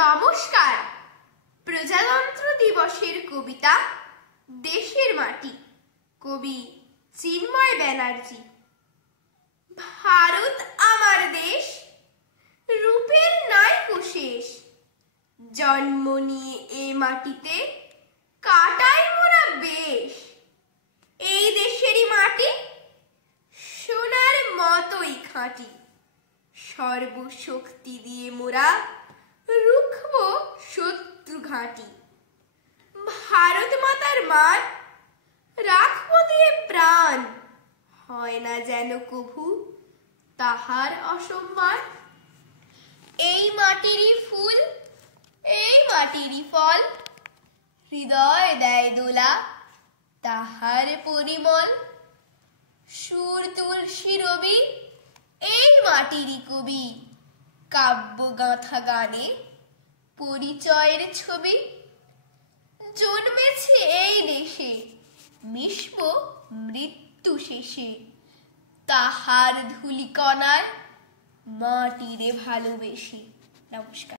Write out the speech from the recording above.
নমস্কার। প্রজাতন্ত্র দিবসের কবিতা দেশের মাটি, কবি চিন্ময় ব্যানার্জি। ভারত আমার দেশ, রূপের নাইকো শেষ। জন্ম নিয়ে এ মাটিতে কাটাই মোরা বেশ। এই দেশেরই মাটি সোনার মতোই খাঁটি। সর্বশক্তি দিয়ে মোরা রুখব শত্রু ঘাঁটি। ভারত মাতার মান রাখবো দিয়ে প্রাণ, হয় না যেন কভু তাহার অসম্মান। এই মাটিরই ফুল, এই মাটিরই ফল, হৃদয় দেয় দোলা তাহার পরিমল। সুর তুলসী রবি এই মাটিরই কবি, কাব্য গাঁথা গানে পরিচয়ের ছবি। জন্মেছে এই দেশে, মিশব মৃত্যু শেষে, তাহার ধূলিকণায় মাটিরে ভালোবেসে। নমস্কার।